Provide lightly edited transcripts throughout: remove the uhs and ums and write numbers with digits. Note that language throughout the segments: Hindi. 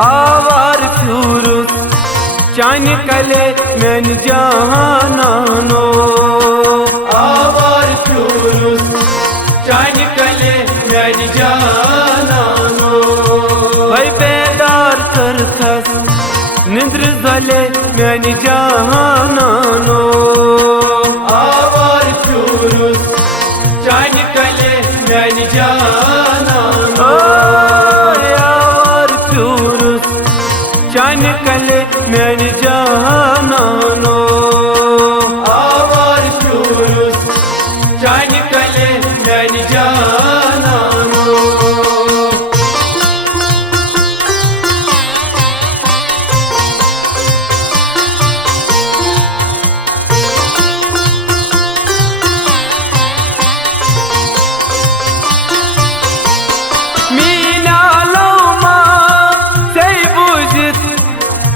आवार फ्यूरुस चान कले मैन जहानानो आवार फ्यूरुस चान कले मैन जहानानो भाई बेदार करथस निद्र जले मैन जहानानो आवार फ्यूरुस चान कले मैन जहानानो आवार फ्यूरुस चान कले मैन जहानानो आवार फ्यूरुस चान कले मैन जहानानो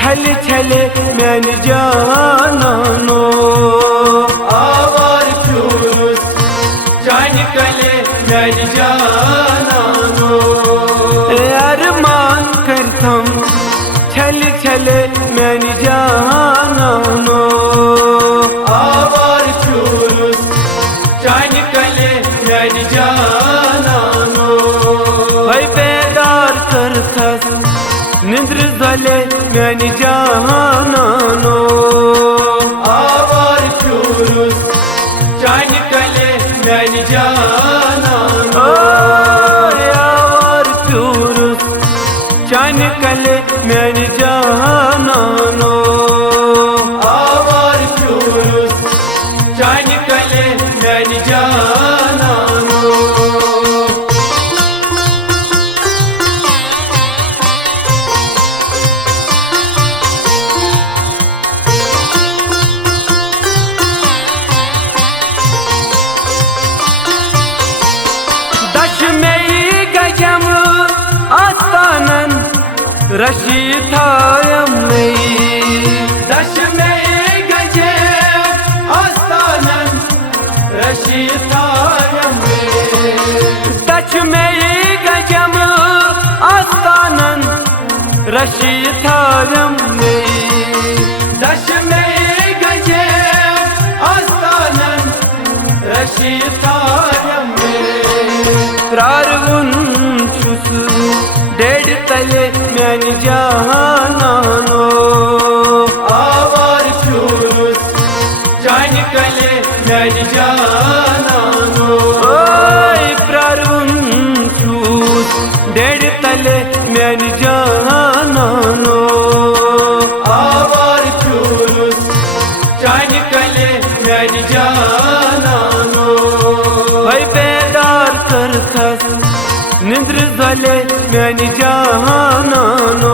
छले छले मैन जहानानो आवार फ्यूरुस चान कले मैन जहानानो अरमान करथम छले छले मैन जहानानो आवार फ्यूरुस चान कले मैन जहानानो भाई बेदार करथस निद्र जले मैन जहानानो आवार फ्यूरुस चान कले मैन जहानानो आवार फ्यूरुस चान कले मैन जहानानो आवार फ्यूरुस चान कले मैन जहानानो रशीथायम दश में गजे आस्तानन रशीथायम दश में गजम आस्तानन रशीथायम दश में गजे आस्तानन रशीथायम प्रारुन छुस डेढ़ तले मैन जहानानो आवार फ्यूरुस चान कले मैन जहानानो ओए प्रारुन छुस डेढ़ तले मैन जहानानो आवार फ्यूरुस चान कले मैन जहानानो भाई बेदार करथस निद्र जले मैन जहानानो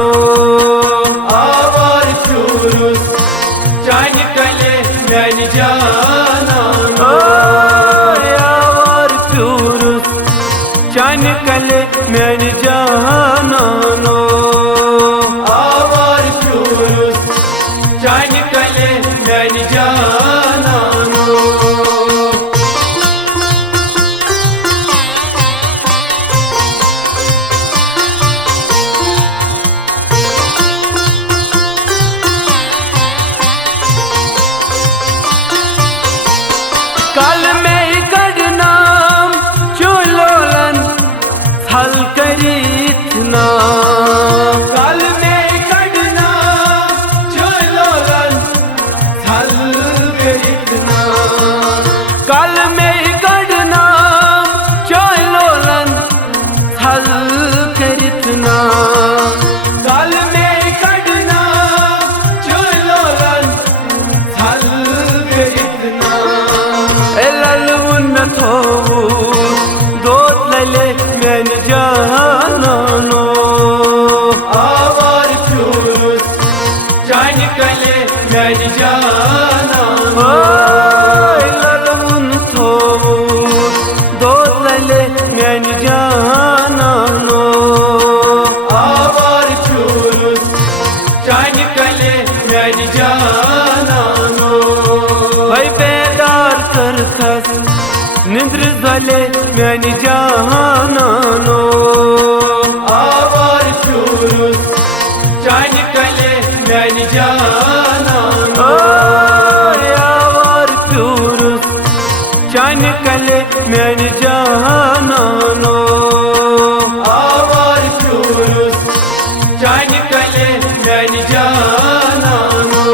मेरी जानानो ललवुन थोवुत दोद लले मेरी जानानो आवार चूरुस चान कले मेरी जानानो भाई बेदार करथस निंद्र जले मेरी जानानो आवार चूरुस चान कले मेरी जानानो आवार चूरुस चान कले मेरी जानानो आवार चूरुस चान कले मेरी जानानो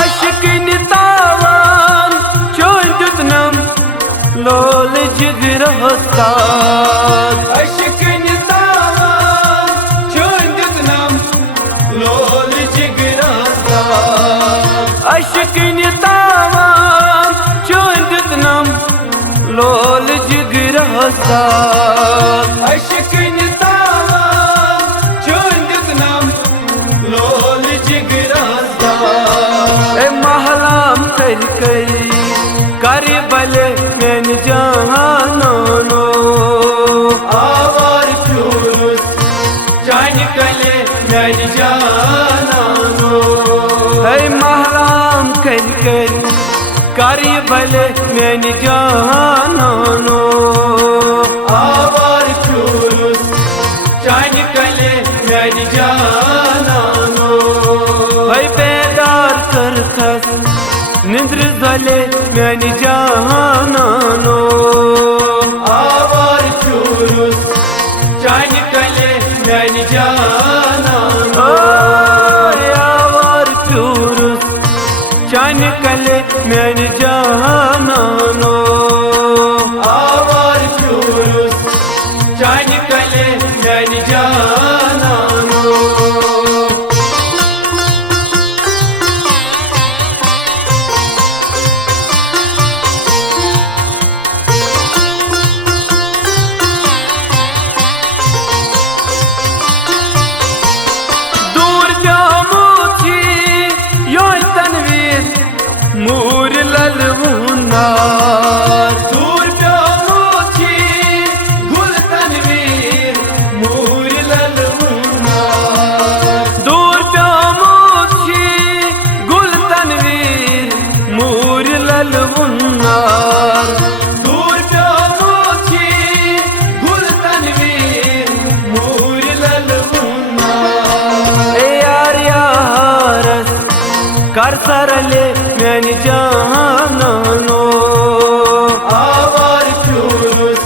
अशकिन तावान चोंदुतनम लोल जिगर हस्ताद अशकिन तावान चोंदुतनम लोल जिगर हस्ताद अशकिन तावान चोंदुतनम लोल जिगर हस्ताद अशकिन तावान चोंदुतनम लोल जिगर हस्ताद ए महलाम कर बले मैंने जानानो आवार चूरुस चान कले मेरी जानानो है महलाम कर बले मैंने जानानो आवार चूरुस चान कले मेरी जानानो है बेदार करथस निंद्र जले मैंने जानानो आवार चूरुस चान कले मेरी जानानो आवार चूरुस चान कले मैंने जानानो आवार चूरुस चान कले मेरी जानानो दूर जामुची योय तनवीर मूर ललवुनार दूर जामोची गुल तनवीर मूर ललमुनार दूर जामुची गुल तनवीर मूर ललवुनार दूर जामोची गुल तनवीर मूर ललमुनार ए यार यारस कर सरले मैंने जानानो आवार चूरुस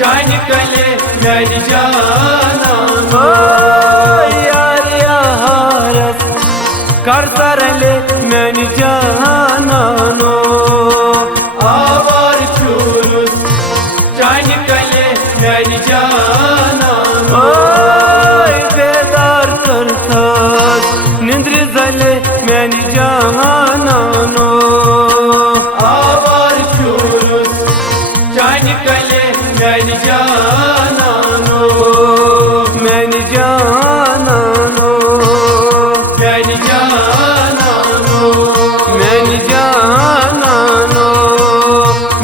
चान कले मेरी जानानो यार यारस कर सरले मैंने जानानो आवार चूरुस चान कले मेरी जानानो बेदार करथस निंद्र जले मैंने जानानो आवार चूरुस चान कले मेरी जानानो मैंने जानानो मेरी जानानो मैंने जानानो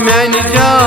मैंने जानानो